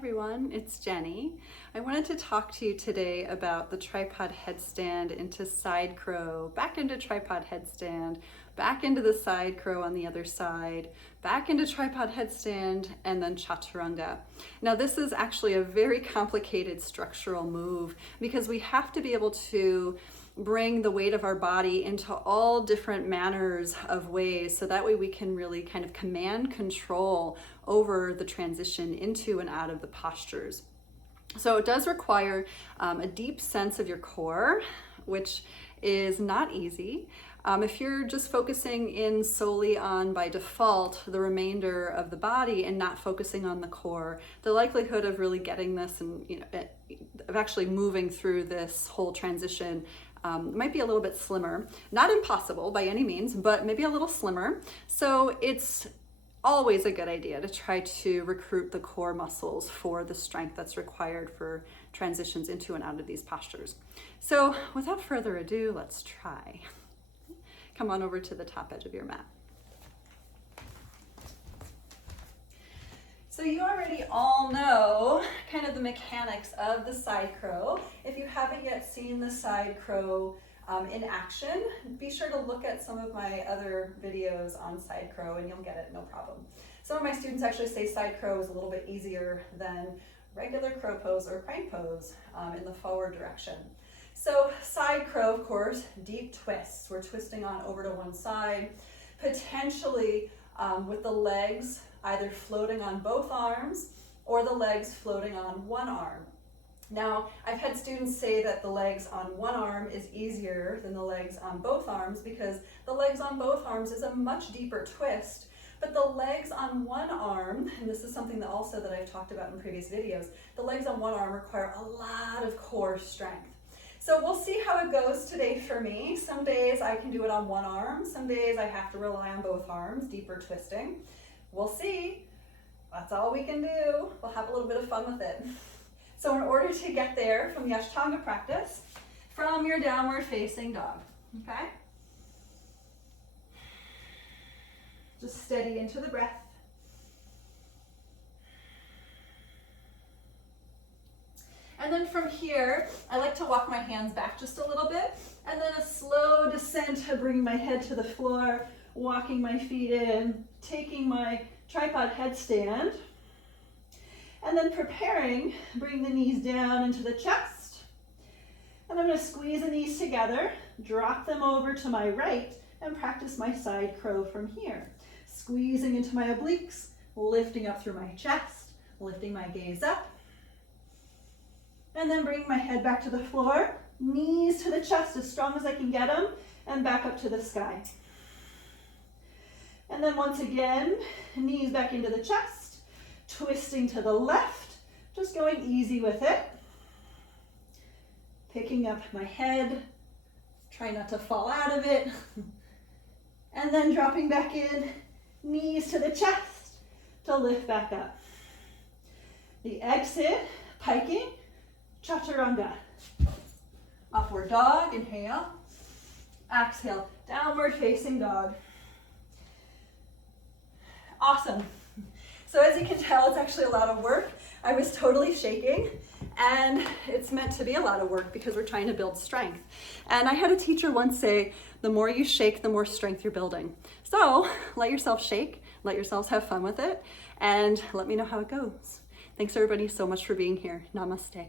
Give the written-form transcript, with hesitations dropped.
everyone, it's Jenny. I wanted to talk to you today about the tripod headstand into side crow, back into tripod headstand, back into the side crow on the other side, back into tripod headstand, and then chaturanga. Now this is actually a very complicated structural move because we have to be able to bring the weight of our body into all different manners of ways, so that way we can really kind of command control over the transition into and out of the postures. So it does require a deep sense of your core, which is not easy. If you're just focusing in solely on, by default, the remainder of the body and not focusing on the core, the likelihood of really getting this and of actually moving through this whole transition might be a little bit slimmer. Not impossible by any means, but maybe a little slimmer. So it's always a good idea to try to recruit the core muscles for the strength that's required for transitions into and out of these postures. So without further ado, let's try. Come on over to the top edge of your mat. So you already all know kind of the mechanics of the side crow. If you haven't yet seen the side crow in action, be sure to look at some of my other videos on side crow and you'll get it, no problem. Some of my students actually say side crow is a little bit easier than regular crow pose or crane pose in the forward direction. So side crow, of course, deep twists. We're twisting on over to one side, potentially with the legs either floating on both arms or the legs floating on one arm. Now, I've had students say that the legs on one arm is easier than the legs on both arms because the legs on both arms is a much deeper twist, but the legs on one arm, and this is something that I've talked about in previous videos, the legs on one arm require a lot of core strength. So we'll see how it goes today for me. Some days I can do it on one arm, some days I have to rely on both arms, deeper twisting. We'll see. That's all we can do. We'll have a little bit of fun with it. So in order to get there from the Ashtanga practice, from your downward facing dog, okay? Just steady into the breath. And then from here, I like to walk my hands back just a little bit, and then a slow descent to bring my head to the floor, walking my feet in, taking my tripod headstand, and then preparing, bring the knees down into the chest. And I'm going to squeeze the knees together, drop them over to my right, and practice my side crow from here. Squeezing into my obliques, lifting up through my chest, lifting my gaze up, and then bringing my head back to the floor, knees to the chest as strong as I can get them, and back up to the sky. And then once again, knees back into the chest, twisting to the left, just going easy with it. Picking up my head, try not to fall out of it. And then dropping back in, knees to the chest to lift back up. The exit, piking, chaturanga. Upward dog, inhale. Exhale, downward facing dog. Awesome. So as you can tell, it's actually a lot of work. I was totally shaking, and it's meant to be a lot of work because we're trying to build strength. And I had a teacher once say, the more you shake, the more strength you're building. So let yourself shake, let yourselves have fun with it, and let me know how it goes. Thanks everybody so much for being here. Namaste.